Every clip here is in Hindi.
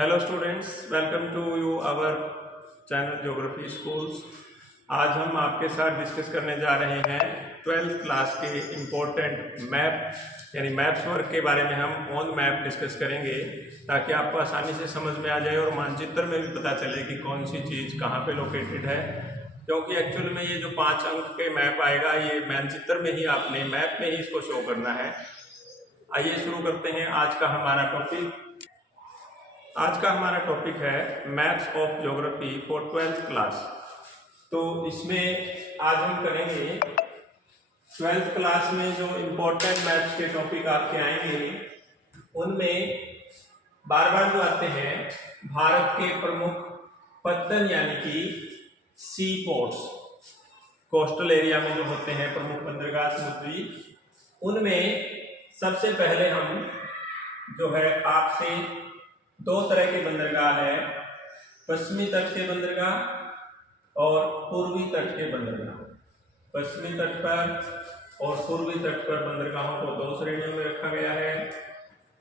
Hello students, welcome to you our channel geography schools. आज हम आपके साथ डिस्कस करने जा रहे हैं 12th क्लास के इम्पोर्टेंट मैप यानी मैप्स वर्क के बारे में। हम ऑन मैप डिस्कस करेंगे ताकि आपको आसानी से समझ में आ जाए और मानचित्र में भी पता चले कि कौन सी चीज़ कहाँ पे लोकेटेड है। क्योंकि एक्चुअल में ये जो 5 अंक के मैप आएगा ये मानचित्र में ही आपने मैप में ही इसको शो करना है। आइए शुरू करते हैं आज का हमारा टॉपिक। आज का हमारा टॉपिक है maps of geography for 12th class. तो इसमें आज हम करेंगे 12th क्लास में जो इम्पोर्टेंट मैप्स के टॉपिक आपके आएंगे उनमें बार बार जो आते हैं भारत के प्रमुख पत्तन यानी कि सी पोर्ट्स, कोस्टल एरिया में जो होते हैं प्रमुख बंदरगाह समुद्री, उनमें सबसे पहले हम जो है आपसे 2 तरह के बंदरगाह है, पश्चिमी तट के बंदरगाह और पूर्वी तट के बंदरगाह। पश्चिमी तट पर और पूर्वी तट पर बंदरगाहों को 2 श्रेणियों में रखा गया है,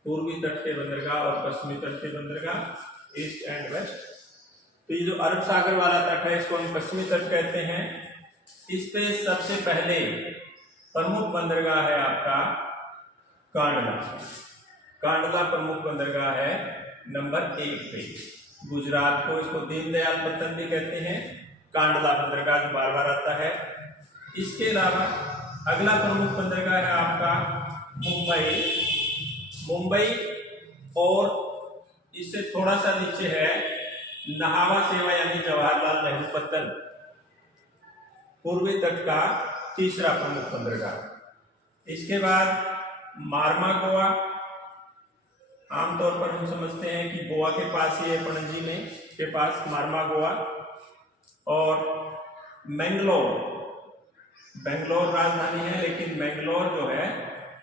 पूर्वी तट के बंदरगाह और पश्चिमी तट के बंदरगाह, ईस्ट एंड वेस्ट। तो ये जो अरब सागर वाला तट है इसको हम पश्चिमी तट कहते हैं। इस पे सबसे पहले प्रमुख बंदरगाह है आपका कांडला। कांडला प्रमुख बंदरगाह है नंबर 1 पे। गुजरात को इसको दीनदयाल पत्तन भी कहते हैं, कांडला बंदरगाह जो बार बार आता है। इसके अलावा अगला प्रमुख बंदरगाह है आपका मुंबई। मुंबई और इससे थोड़ा सा नीचे है नहावा सेवा यानी जवाहरलाल नेहरू पत्तन, पूर्वी तट का तीसरा प्रमुख बंदरगाह। इसके बाद मारमा गोवा, आमतौर पर हम समझते हैं कि गोवा के पास ही है, पणजी में के पास मारमा गोवा। और मैंगलोर, बेंगलोर राजधानी है लेकिन मैंगलोर जो है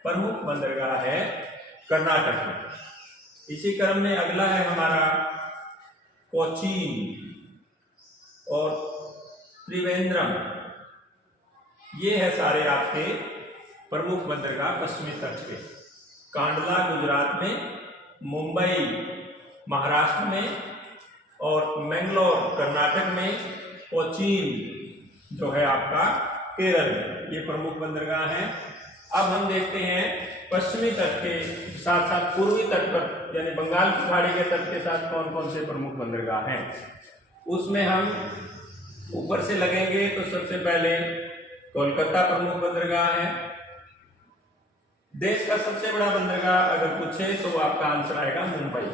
प्रमुख बंदरगाह है कर्नाटक में। इसी क्रम में अगला है हमारा कोचीन और त्रिवेंद्रम। ये है सारे आपके प्रमुख बंदरगाह पश्चिमी तट के। कांडला गुजरात में, मुंबई महाराष्ट्र में और मैंगलोर कर्नाटक में, कोचीन जो है आपका केरल में, ये प्रमुख बंदरगाह हैं। अब हम देखते हैं पश्चिमी तट के साथ साथ पूर्वी तट पर यानी बंगाल की खाड़ी के तट के साथ कौन कौन से प्रमुख बंदरगाह हैं। उसमें हम ऊपर से लगेंगे तो सबसे पहले कोलकाता प्रमुख बंदरगाह है। देश का सबसे बड़ा बंदरगाह अगर पूछे तो आपका आंसर आएगा मुंबई।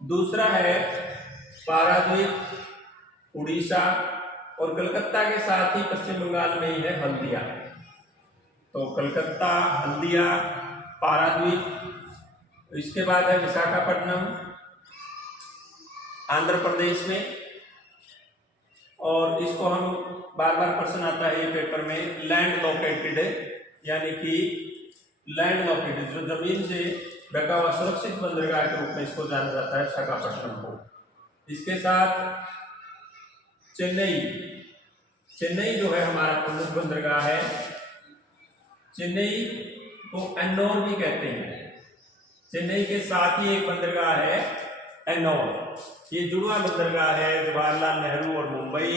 दूसरा है पारादीप उड़ीसा और कलकत्ता के साथ ही पश्चिम बंगाल में ही है हल्दिया। तो कलकत्ता, हल्दिया, पारादीप। इसके बाद है विशाखापट्टनम आंध्र प्रदेश में। और इसको हम बार बार प्रश्न आता है ये पेपर में, लैंड लोकेटेड यानी कि लैंड लोकेटेड जो जमीन से ढका हुआ सुरक्षित बंदरगाह के रूप में इसको जाना जाता है विशाखापट्टनम को। इसके साथ चेन्नई, चेन्नई जो है हमारा प्रमुख बंदरगाह है। चेन्नई को एन्नोर भी कहते हैं। चेन्नई के साथ ही एक बंदरगाह है एन्नोर। ये जुड़वा बंदरगाह है जवाहरलाल नेहरू और मुंबई,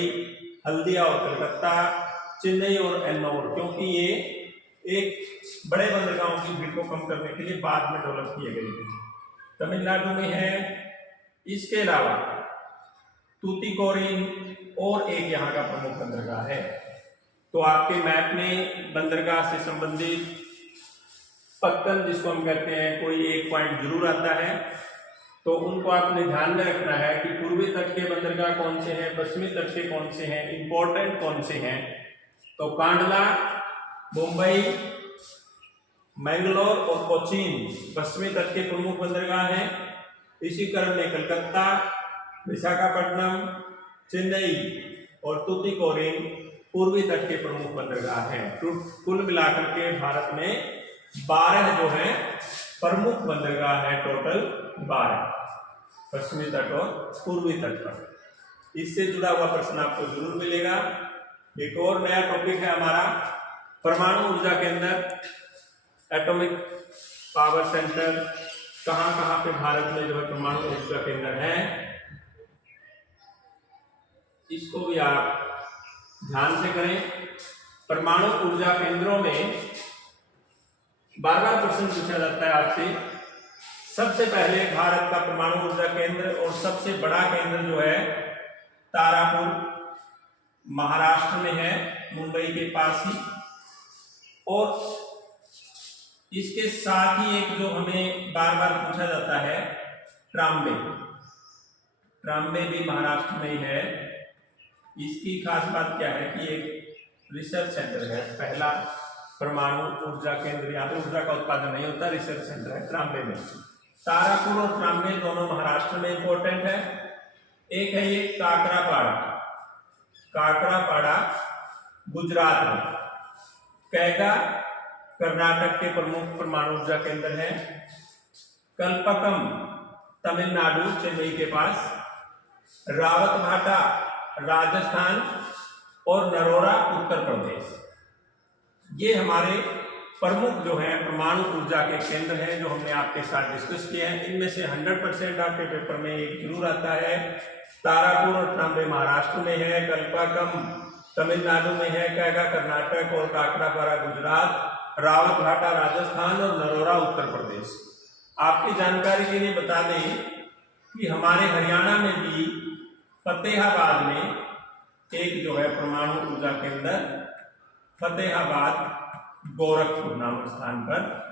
हल्दिया और कलकत्ता, चेन्नई और एन्नोर, क्योंकि ये एक बड़े बंदरगाहों की भीड़ को कम करने के लिए बाद में डेवलप किए गए थे। तमिलनाडु में है। इसके अलावा तूतीकोरिन और एक यहाँ का प्रमुख बंदरगाह है। तो आपके मैप में बंदरगाह से संबंधित पत्तन जिसको हम कहते हैं कोई एक पॉइंट जरूर आता है। तो उनको आपने ध्यान में रखना है कि पूर्वी तट के बंदरगाह कौन से हैं, पश्चिमी तट के कौन से हैं, इंपॉर्टेंट कौन से हैं। तो कांडला, मुंबई, मैंगलोर और कोचीन पश्चिमी तट के प्रमुख बंदरगाह हैं। इसी क्रम में कलकत्ता, विशाखापट्टनम, चेन्नई और तूतीकोरिन पूर्वी तट के प्रमुख बंदरगाह हैं। कुल मिलाकर के भारत में 12 जो है प्रमुख बंदरगाह है, टोटल 12 पश्चिमी तट और पूर्वी तट पर। इससे जुड़ा हुआ प्रश्न आपको जरूर मिलेगा। एक और नया टॉपिक है हमारा परमाणु ऊर्जा केंद्र, एटॉमिक पावर सेंटर, कहाँ कहाँ पे भारत में जो है परमाणु ऊर्जा केंद्र हैं, इसको भी आप ध्यान से करें। परमाणु ऊर्जा केंद्रों में बार बार प्रश्न पूछा जाता है आपसे। सबसे पहले भारत का परमाणु ऊर्जा केंद्र और सबसे बड़ा केंद्र जो है तारापुर महाराष्ट्र में है, मुंबई के पास ही। और इसके साथ ही एक जो हमें बार बार पूछा जाता है ट्राम्बे, ट्राम्बे भी महाराष्ट्र में ही है। इसकी खास बात क्या है कि एक रिसर्च सेंटर है, पहला परमाणु ऊर्जा केंद्र, यहाँ पे ऊर्जा का उत्पादन नहीं होता, रिसर्च सेंटर है ट्राम्बे में। तारापुर और ट्राम्बे दोनों महाराष्ट्र में इंपॉर्टेंट है। एक है ये काकरापाड़ा, काकरापाड़ा गुजरात में। कैगा कर्नाटक के प्रमुख परमाणु ऊर्जा केंद्र है। कल्पकम तमिलनाडु चेन्नई के पास। रावतभाटा राजस्थान और नरोरा उत्तर प्रदेश, ये हमारे प्रमुख जो हैं परमाणु ऊर्जा के केंद्र हैं जो हमने आपके साथ डिस्कस किए हैं। इनमें से 100% आपके पेपर में एक जरूर आता है। तारापुर और ट्राम्बे महाराष्ट्र में है, कल्पाकम तमिलनाडु में है, कैगा कर्नाटक और काकरापाड़ा गुजरात, रावतभाटा राजस्थान और नरोरा उत्तर प्रदेश। आपकी जानकारी के लिए बता दें कि हमारे हरियाणा में भी फतेहाबाद में एक जो है परमाणु ऊर्जा केंद्र, फतेहाबाद गोरखपुर नाम स्थान पर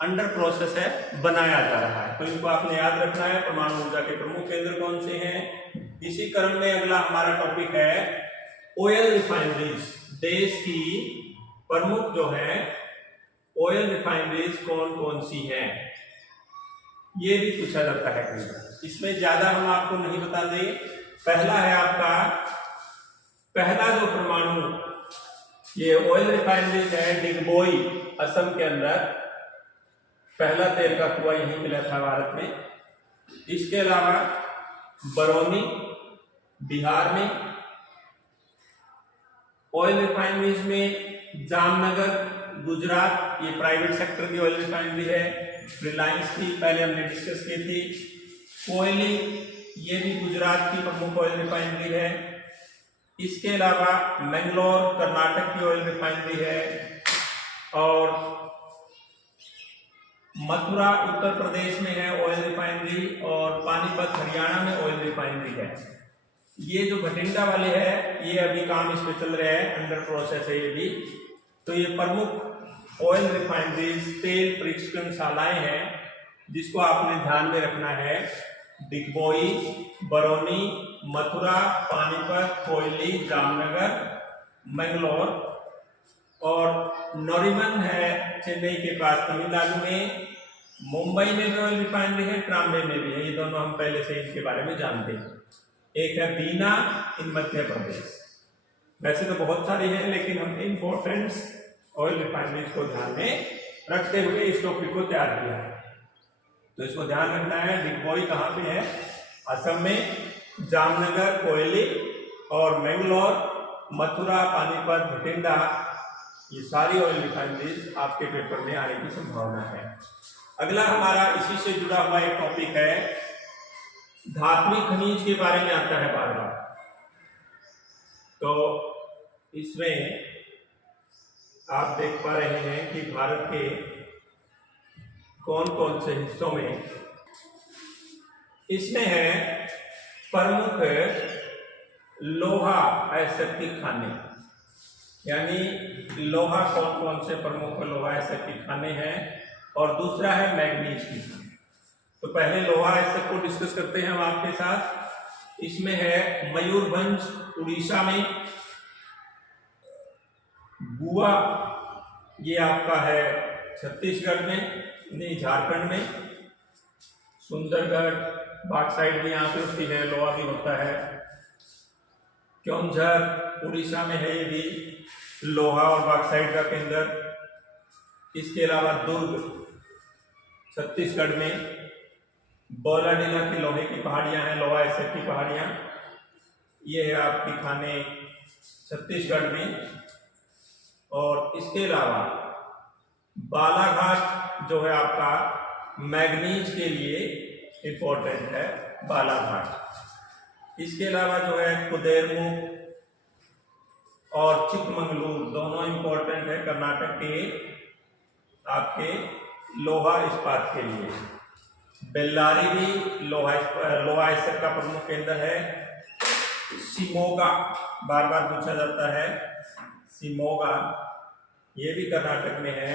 अंडर प्रोसेस है, बनाया जा रहा है। तो इनको आपने याद रखना है, परमाणु ऊर्जा के प्रमुख केंद्र कौन से हैं। इसी क्रम में अगला हमारा टॉपिक है ऑयल रिफाइनरीज। देश की प्रमुख जो है ऑयल रिफाइनरीज कौन कौन सी हैं, ये भी पूछा जाता है कई बार। इसमें ज्यादा हम आपको नहीं बता दें। पहला है आपका, पहला जो परमाणु ये ऑयल रिफाइनरीज है डिगबोई असम के अंदर, पहला तेल का कुआं यहीं मिला था भारत में। इसके अलावा बरौनी बिहार में, ऑयल रिफाइनरीज में जामनगर गुजरात, ये प्राइवेट सेक्टर की ऑयल रिफाइनरी है, रिलायंस की पहले हमने डिस्कस की थी। कोयली, ये भी गुजरात की प्रमुख ऑयल रिफाइनरी है। इसके अलावा मैंगलोर कर्नाटक की ऑयल रिफाइनरी है और मथुरा उत्तर प्रदेश में है ऑयल रिफाइनरी और पानीपत हरियाणा में ऑयल रिफाइनरी है। ये जो भटिंडा वाले है ये अभी काम इस पे चल रहा है, अंडर प्रोसेस है ये भी। तो ये प्रमुख ऑयल रिफाइनरीज तेल परीक्षणशालाएं हैं जिसको आपने ध्यान में रखना है। डिगबोई, बरौनी, मथुरा, पानीपत, कोयली, जामनगर, मैंगलोर और नोरिमन है चेन्नई के पास तमिलनाडु में। मुंबई में भी ऑयल रिफाइनरी है, ट्राम्बे में भी है, ये दोनों हम पहले से इनके बारे में जानते हैं। एक है बीना इन मध्य प्रदेश। वैसे तो बहुत सारी है लेकिन हम इंपॉर्टेंट ऑयल रिफाइनरीज को ध्यान में रखते हुए इस टॉपिक को तैयार किया है। तो इसको ध्यान रखना है। डिगबोई कहाँ पे है, असम में। जामनगर, कोयली और मैंगलोर, मथुरा, पानीपत, भटिंडा, ये सारी ऑयल रिफाइनरीज आपके पेपर में आने की संभावना है। अगला हमारा इसी से जुड़ा हुआ एक टॉपिक है, धात्विक खनिज के बारे में आता है बार बार। तो इसमें आप देख पा रहे हैं कि भारत के कौन कौन से हिस्सों में इसमें है प्रमुख लोहा अयस्क खाने, यानी लोहा कौन कौन से प्रमुख लोहा अयस्क खाने हैं, और दूसरा है मैग्नीज की खाने। तो पहले लोहा अयस्क को डिस्कस करते हैं हम आपके साथ। इसमें है मयूरभंज उड़ीसा में, बुआ ये आपका है छत्तीसगढ़ में, नहीं झारखंड में, सुंदरगढ़ बाक्साइड भी यहाँ पे उसकी है, लोहा भी होता है। क्योंझर उड़ीसा में है, ये भी लोहा और बाक्साइड का केंद्र। इसके अलावा दुर्ग छत्तीसगढ़ में, बौलाडीला की लोहे की पहाड़ियाँ हैं, लोहा अयस्क की पहाड़ियाँ, ये है आपकी खाने छत्तीसगढ़ में। और इसके अलावा बालाघाट जो है आपका मैग्नीज के लिए इंपॉर्टेंट है बालाघाट। इसके अलावा जो है कुदेरमुख और चिकमंगलूर दोनों इंपॉर्टेंट है कर्नाटक के आपके लोहा इस्पात के लिए। बेल्लारी भी लोहा इस्पात का प्रमुख केंद्र है। शिमोगा बार बार पूछा जाता है, शिमोगा ये भी कर्नाटक में है।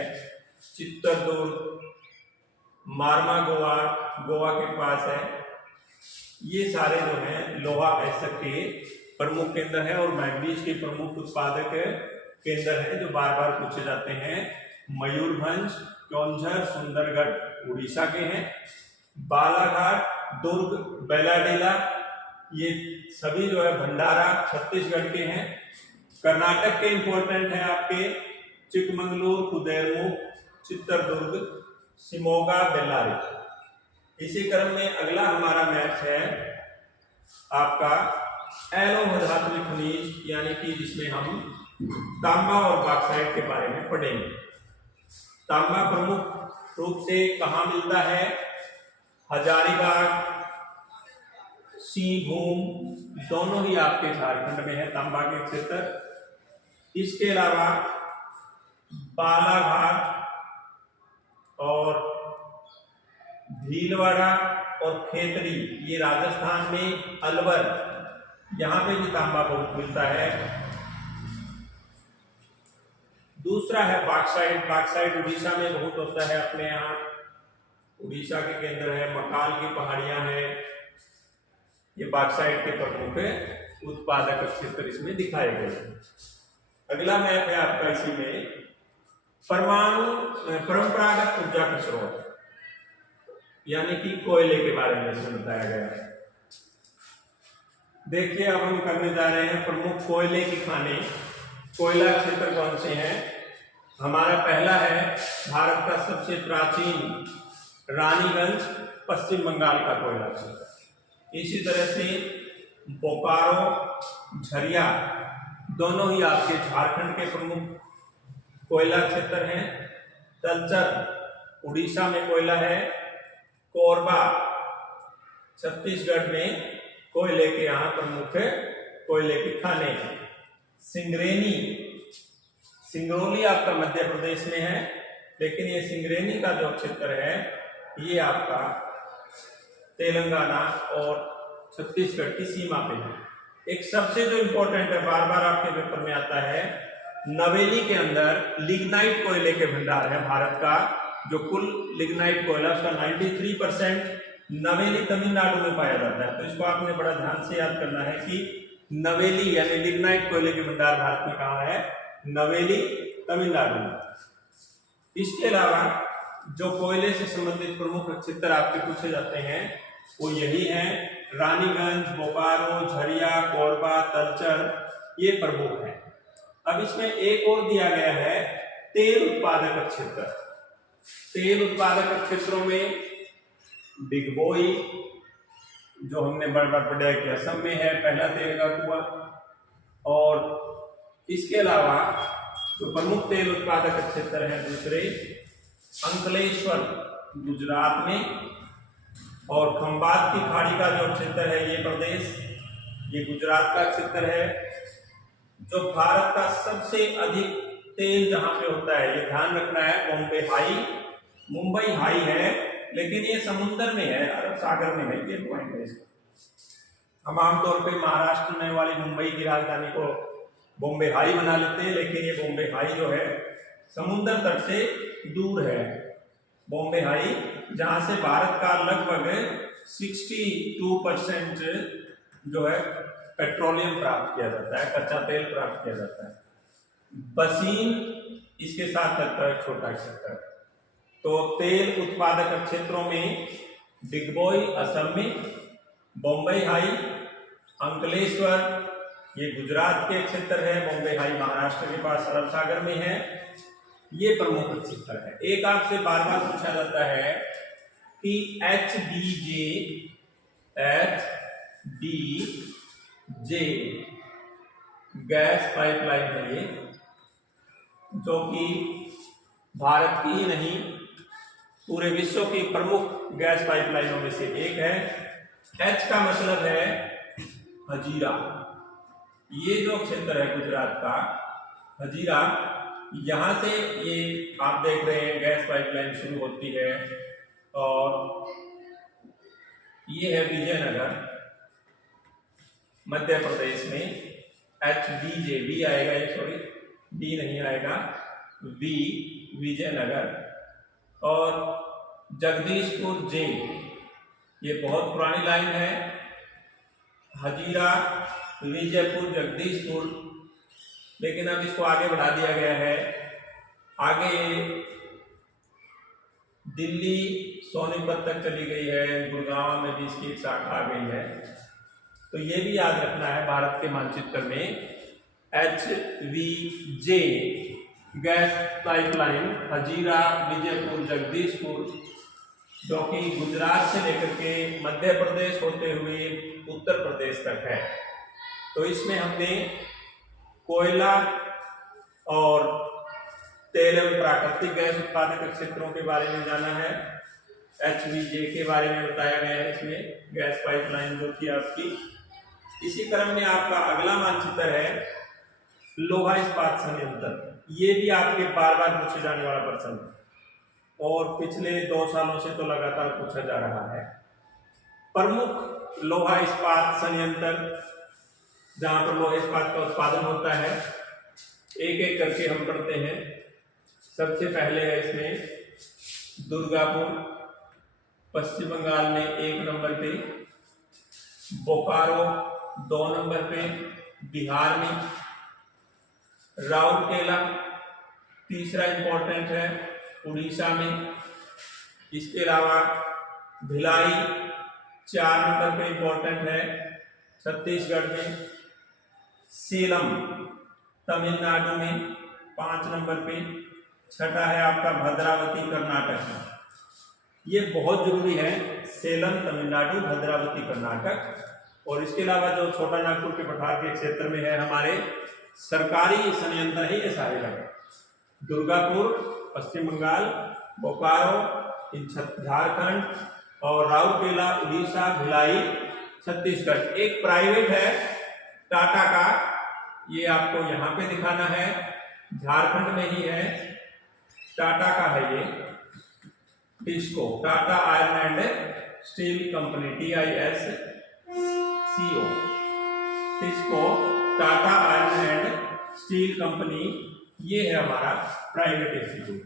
चित्रदुर्ग, मार्मागोआ गोवा के पास है। ये सारे जो हैं लोहा इस्पात के प्रमुख केंद्र है और मैग्नीज के प्रमुख उत्पादक केंद्र हैं जो बार बार पूछे जाते हैं। मयूरभंज, क्योंझर, सुंदरगढ़ उड़ीसा के हैं। बालाघाट, दुर्ग, बेलाडेला ये सभी जो है भंडारा छत्तीसगढ़ के हैं। कर्नाटक के इंपॉर्टेंट है आपके चिकमंगलूर, कुदेरमुख, चित्रदुर्ग, शिमोगा, बेल्लारी। इसी क्रम में अगला हमारा मैच है आपका एलोह धात्विक खनिज, यानी कि जिसमें हम तांबा और बॉक्साइट के बारे में पढ़ेंगे। तांबा प्रमुख रूप से कहाँ मिलता है? हजारीबाग, सिंहभूम दोनों ही आपके झारखंड में है तांबा के क्षेत्र। इसके अलावा बालाघाट और भीलवाड़ा और खेतरी ये राजस्थान में, अलवर यहाँ पे भी तांबा बहुत मिलता है। दूसरा है बॉक्साइट। बॉक्साइट उड़ीसा में बहुत होता है, अपने यहाँ उड़ीसा के केंद्र है, मकाल की पहाड़ियां हैं। ये बॉक्साइट के प्रमुख उत्पादक क्षेत्र इसमें दिखाए गए हैं। अगला मैप है आपका इसी में परंपरागत ऊर्जा के स्रोत, यानी कि कोयले के बारे में इसमें बताया गया है। देखिए अब हम करने जा रहे हैं प्रमुख कोयले की खाने। कोयला क्षेत्र कौन से हैं? हमारा पहला है भारत का सबसे प्राचीन रानीगंज, पश्चिम बंगाल का कोयला क्षेत्र। इसी तरह से बोकारो, झरिया दोनों ही आपके झारखंड के प्रमुख कोयला क्षेत्र हैं। तलचर उड़ीसा में कोयला है। कोरबा छत्तीसगढ़ में कोयले के यहाँ प्रमुख कोयले के खाने हैं। सिंगरेनी, सिंगरौली आपका मध्य प्रदेश में है, लेकिन ये सिंगरेनी का जो क्षेत्र है ये आपका तेलंगाना और छत्तीसगढ़ की सीमा पे है। एक सबसे जो इम्पोर्टेंट है, बार बार आपके पेपर में आता है, नवेली के अंदर लिग्नाइट कोयले के भंडार है भारत का। जो कुल लिग्नाइट कोयला उसका 93% नवेली तमिलनाडु में पाया जाता है। तो इसको आपने बड़ा ध्यान से याद करना है कि नवेली यानी लिग्नाइट कोयले के भंडार भारत में कहाँ है? नवेली, तमिलनाडु में। इसके अलावा जो कोयले से संबंधित प्रमुख क्षेत्र आपके पूछे जाते हैं वो यही है, रानीगंज, बोकारो, झरिया, कोरबा, तलचर ये प्रमुख है। अब इसमें एक और दिया गया है तेल उत्पादक क्षेत्र। तेल उत्पादक क्षेत्रों में डिगबोई जो हमने बड़ा पढ़ा कि असम में है, पहला तेल का कुआं। और इसके अलावा जो प्रमुख तेल उत्पादक क्षेत्र है दूसरे, अंकलेश्वर गुजरात में, और खंबात की खाड़ी का जो क्षेत्र है ये प्रदेश, ये गुजरात का क्षेत्र है। जो भारत का सबसे अधिक तेल जहां पे होता है, ये ध्यान रखना है, बॉम्बे हाई, मुंबई हाई है, लेकिन ये समुद्र में है, अरब सागर में है, ये पॉइंट है इसका। हम आमतौर पे महाराष्ट्र में वाली मुंबई की राजधानी को बॉम्बे हाई बना लेते हैं, लेकिन ये बॉम्बे हाई जो है समुद्र तट से दूर है। बॉम्बे हाई जहां से भारत का लगभग 62% जो है पेट्रोलियम प्राप्त किया जाता है, कच्चा तेल प्राप्त किया जाता है। बसीन इसके साथ लगता है छोटा क्षेत्र। तो तेल उत्पादक क्षेत्रों में डिगबोई असम में, बॉम्बे हाई, अंकलेश्वर ये गुजरात के क्षेत्र है, बॉम्बे हाई महाराष्ट्र के पास अरब सागर में है, ये प्रमुख क्षेत्र है। एक आपसे बार बार पूछा जाता है कि HDJ गैस पाइपलाइन है ये, जो कि भारत की ही नहीं पूरे विश्व की प्रमुख गैस पाइपलाइनों में से एक है। एच का मतलब है हजीरा। ये जो क्षेत्र है गुजरात का हजीरा, यहाँ से ये आप देख रहे हैं गैस पाइपलाइन शुरू होती है और ये है विजयनगर मध्य प्रदेश में। HVJ, बी आएगा ये, सॉरी बी नहीं आएगा, वी विजयनगर। और जगदीशपुर जे, ये बहुत पुरानी लाइन है। हजीरा, विजयपुर, जगदीशपुर, लेकिन अब इसको आगे बढ़ा दिया गया है। आगे दिल्ली सोनीपत तक चली गई है, गुड़गांव में भी इसकी एक शाखा आ गई है। तो ये भी याद रखना है भारत के मानचित्र में HVJ gas pipeline Hazira, Vijaypur, Jagdishpur, जो कि गुजरात से लेकर के मध्य प्रदेश होते हुए उत्तर प्रदेश तक है। तो इसमें हमने कोयला और तेल एवं प्राकृतिक गैस उत्पादक क्षेत्रों के बारे में जाना है। HVJ के बारे में बताया गया है इसमें गैस पाइपलाइन जो थी आपकी। इसी क्रम में आपका अगला मानचित्र है लोहा इस्पात संयंत्र। ये भी आपके बार बार पूछे जाने वाला प्रश्न है और पिछले 2 सालों से तो लगातार पूछा जा रहा है। प्रमुख लोहा इस्पात संयंत्र जहां पर लोहा इस्पात का उत्पादन होता है, एक एक करके हम पढ़ते हैं। सबसे पहले है इसमें दुर्गापुर, पश्चिम बंगाल में 1 नंबर पे, बोकारो 2 नंबर पे, बिहार में राउरकेला तीसरा इंपॉर्टेंट है, उड़ीसा में। इसके अलावा भिलाई 4 नंबर पे इंपॉर्टेंट है, छत्तीसगढ़ में। सेलम तमिलनाडु में 5 नंबर पे। छठा है आपका भद्रावती कर्नाटक में। ये बहुत जरूरी है, सेलम तमिलनाडु, भद्रावती कर्नाटक। और इसके अलावा जो छोटा नागपुर के पठार के क्षेत्र में है हमारे सरकारी संयंत्र है ये सारे लगे। दुर्गापुर पश्चिम बंगाल, बोकारो झारखंड और राउरकेला उड़ीसा, भिलाई छत्तीसगढ़। एक प्राइवेट है टाटा का, ये आपको यहाँ पे दिखाना है, झारखंड में ही है, टाटा का है ये। TISCO, Tata iron and steel company, TISCO, TISCO Tata iron and steel company, ये है हमारा प्राइवेट इंस्टीट्यूट।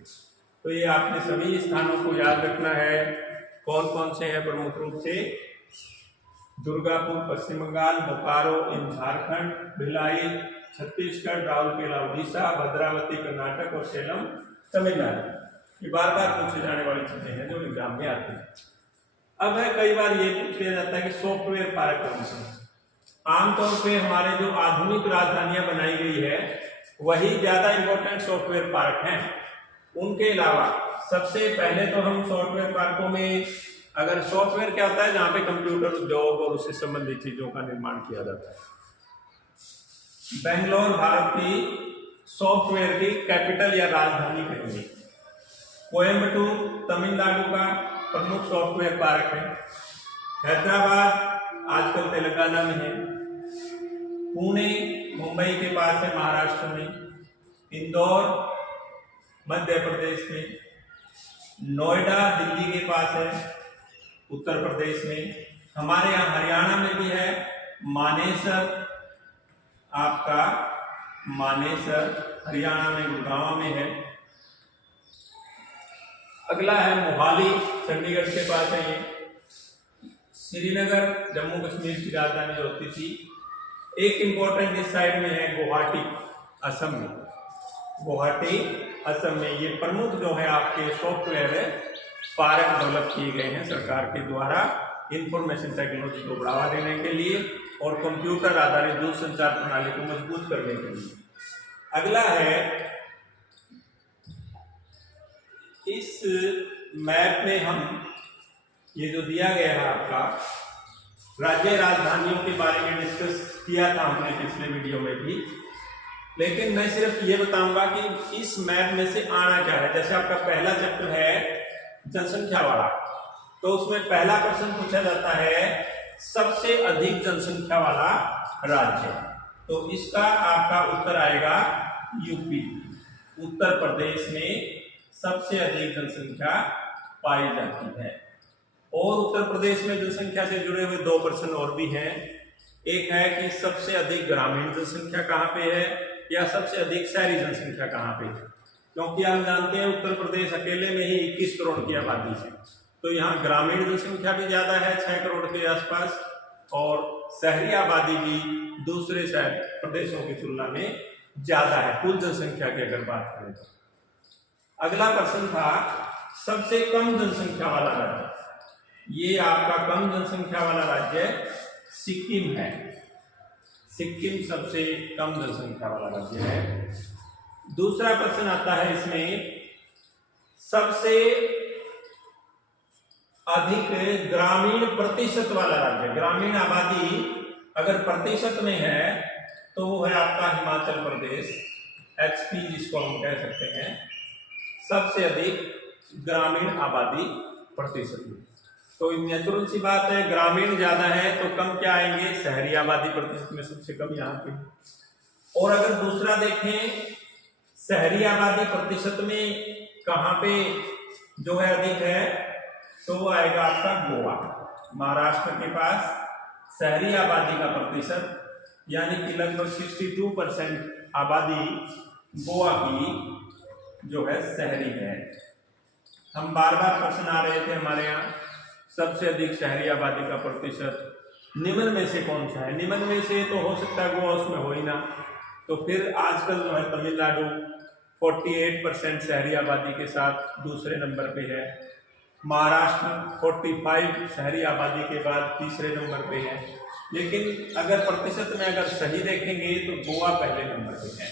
तो ये आपने सभी स्थानों को याद रखना है। कौन कौन से हैं प्रमुख रूप से? दुर्गापुर पश्चिम बंगाल, बोकारो इन झारखंड, भिलाई छत्तीसगढ़, राउरकेला उड़ीसा, भद्रावती कर्नाटक और सेलम तमिलनाडु। ये बार बार पूछे जाने वाली चीजें हैं जो एग्जाम में आती हैं। अब है कई बार ये पूछ लिया जाता है कि सॉफ्टवेयर पार्क कौन सा। आमतौर पे हमारे जो आधुनिक राजधानियां बनाई गई है वही ज्यादा इंपॉर्टेंट सॉफ्टवेयर पार्क हैं। उनके अलावा सबसे पहले तो हम सॉफ्टवेयर पार्कों में, अगर सॉफ्टवेयर क्या होता है, जहां पे कंप्यूटर उद्योग और उससे संबंधित चीजों का निर्माण किया जाता है। बेंगलोर भारत की सॉफ्टवेयर की कैपिटल या राजधानी कहेंगे। कोयम्बटूर तमिलनाडु का प्रमुख सॉफ्टवेयर पार्क है। हैदराबाद आजकल तेलंगाना में है। पुणे मुंबई के पास है महाराष्ट्र में। इंदौर मध्य प्रदेश में। नोएडा दिल्ली के पास है उत्तर प्रदेश में। हमारे यहाँ हरियाणा में भी है मानेसर, आपका मानेसर हरियाणा में गुड़गांव में है। अगला है मोहाली, चंडीगढ़ के पास है ये। श्रीनगर जम्मू कश्मीर की राजधानी जो होती थी। एक इंपॉर्टेंट इस साइड में है गुवाहाटी, असम में। गुवाहाटी असम में ये प्रमुख जो है आपके सॉफ्टवेयर पार्क डेवलप किए गए हैं सरकार के द्वारा इंफॉर्मेशन टेक्नोलॉजी को बढ़ावा देने के लिए और कंप्यूटर आधारित दूरसंचार प्रणाली को मजबूत करने के लिए। अगला है, इस मैप में हम ये जो दिया गया है आपका राज्य राजधानियों के बारे में डिस्कस किया था हमने पिछले वीडियो में भी, लेकिन मैं सिर्फ ये बताऊंगा कि इस मैप में से आना क्या है। जैसे आपका पहला चैप्टर है जनसंख्या वाला, तो उसमें पहला प्रश्न पूछा जाता है सबसे अधिक जनसंख्या वाला राज्य। तो इसका आपका उत्तर आएगा यूपी। उत्तर प्रदेश में सबसे अधिक जनसंख्या पाई जाती है। और उत्तर प्रदेश में जनसंख्या से जुड़े हुए दो प्रश्न और भी हैं। एक है कि सबसे अधिक ग्रामीण जनसंख्या कहाँ पे है या सबसे अधिक शहरी जनसंख्या कहाँ पे है, क्योंकि हम जानते हैं उत्तर प्रदेश अकेले में ही 21 करोड़ की आबादी है, तो यहाँ ग्रामीण जनसंख्या भी ज्यादा है 6 करोड़ के आसपास, और शहरी आबादी भी दूसरे शहर प्रदेशों की तुलना में ज्यादा है कुल जनसंख्या की अगर बात करें तो। अगला प्रश्न था सबसे कम जनसंख्या वाला राज्य। ये आपका कम जनसंख्या वाला राज्य सिक्किम है। सिक्किम सबसे कम जनसंख्या वाला राज्य है। दूसरा प्रश्न आता है इसमें सबसे अधिक ग्रामीण प्रतिशत वाला राज्य। ग्रामीण आबादी अगर प्रतिशत में है तो वो है आपका हिमाचल प्रदेश, HP जिसको हम कह सकते हैं, सबसे अधिक ग्रामीण आबादी प्रतिशत में। तो नेचुरल सी बात है, ग्रामीण ज्यादा है तो कम क्या आएंगे, शहरी आबादी प्रतिशत में सबसे कम यहाँ पे। और अगर दूसरा देखें शहरी आबादी प्रतिशत में कहाँ पे जो है अधिक है, तो वो आएगा आपका गोवा। महाराष्ट्र के पास शहरी आबादी का प्रतिशत यानी कि लगभग 62% आबादी गोवा की जो है शहरी है। हम बार बार प्रश्न आ रहे थे हमारे यहाँ सबसे अधिक शहरी आबादी का प्रतिशत निम्न में से कौन सा है। निम्न में से तो हो सकता है गोवा उसमें हो ही ना, तो फिर आजकल जो है तमिलनाडु 48% शहरी आबादी के साथ दूसरे नंबर पे है। महाराष्ट्र 45 शहरी आबादी के बाद तीसरे नंबर पे है। लेकिन अगर प्रतिशत में अगर सही देखेंगे तो गोवा पहले नंबर पे है।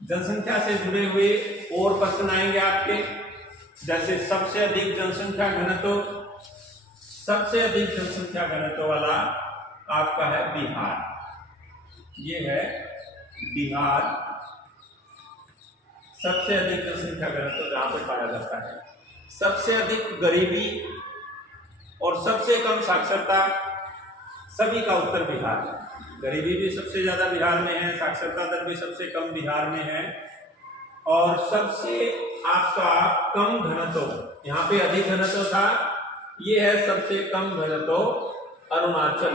जनसंख्या से जुड़े हुए और प्रश्न आएंगे आपके, जैसे सबसे अधिक जनसंख्या घनत्व। सबसे अधिक जनसंख्या घनत्व वाला आपका है बिहार। ये है बिहार, सबसे अधिक जनसंख्या घनत्व जहां पे पाया जाता है। सबसे अधिक गरीबी और सबसे कम साक्षरता सभी का उत्तर बिहार है। गरीबी भी सबसे ज्यादा बिहार में है, साक्षरता दर भी सबसे कम बिहार में है, और सबसे आपका कम घनत्व यहाँ पे अधिक घनत्व था, ये है सबसे कम घनत्व अरुणाचल।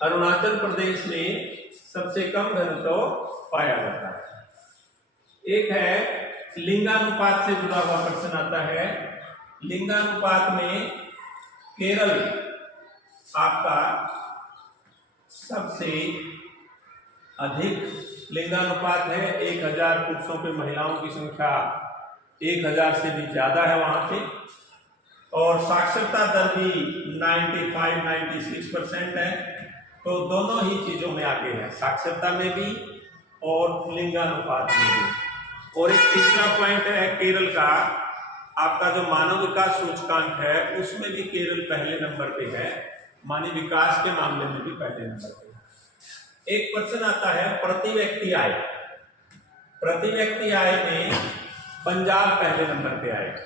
अरुणाचल प्रदेश में सबसे कम घनत्व पाया जाता है। एक है लिंगानुपात से जुड़ा हुआ प्रश्न आता है। लिंगानुपात में केरल आपका सबसे अधिक लिंगानुपात है। 1000 पुरुषों पे महिलाओं की संख्या 1000 से भी ज्यादा है वहां पे, और साक्षरता दर भी 95-96% है। तो दोनों ही चीजों में आगे है, साक्षरता में भी और लिंगानुपात में भी। और एक तीसरा पॉइंट है केरल का, आपका जो मानव विकास सूचकांक है उसमें भी केरल पहले नंबर पे है, मानव विकास के मामले में भी पहले नंबर पे है। एक प्रश्न आता है प्रति व्यक्ति आय। प्रति व्यक्ति आय में पंजाब पहले नंबर पे आएगा।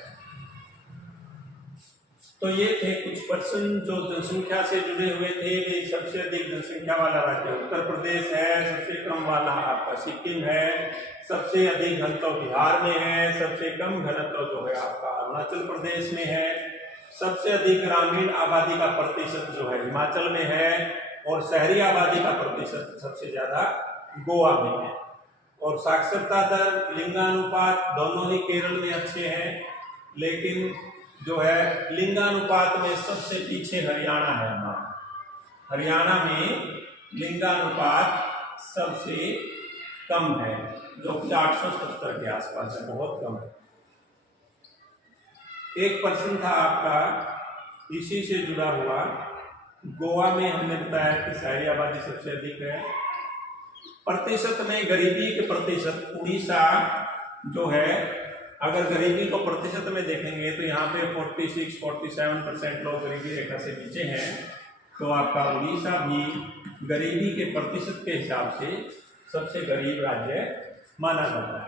तो ये थे कुछ प्रश्न जो जनसंख्या से जुड़े हुए थे। वे सबसे अधिक जनसंख्या वाला राज्य उत्तर प्रदेश है, सबसे कम वाला आपका सिक्किम है, सबसे अधिक घनत्व बिहार में है, सबसे कम घनत्व जो है आपका अरुणाचल प्रदेश में है, सबसे अधिक ग्रामीण आबादी का प्रतिशत जो है हिमाचल में है, और शहरी आबादी का प्रतिशत सबसे ज्यादा गोवा में है। और साक्षरता दर, लिंगानुपात दोनों ही केरल में अच्छे हैं, लेकिन जो है लिंगानुपात में सबसे पीछे हरियाणा है हमारा। हरियाणा में लिंगानुपात सबसे कम है, जो कि 870 के आसपास है, बहुत कम है। एक प्रश्न था आपका इसी से जुड़ा हुआ, गोवा में हमने बताया कि शहरी आबादी सबसे अधिक है। प्रतिशत में गरीबी के प्रतिशत उड़ीसा जो है, अगर गरीबी को प्रतिशत में देखेंगे तो यहाँ पे 46-47% लोग गरीबी रेखा से नीचे हैं। तो आपका उड़ीसा भी गरीबी के प्रतिशत के हिसाब से सबसे गरीब राज्य माना जाता है।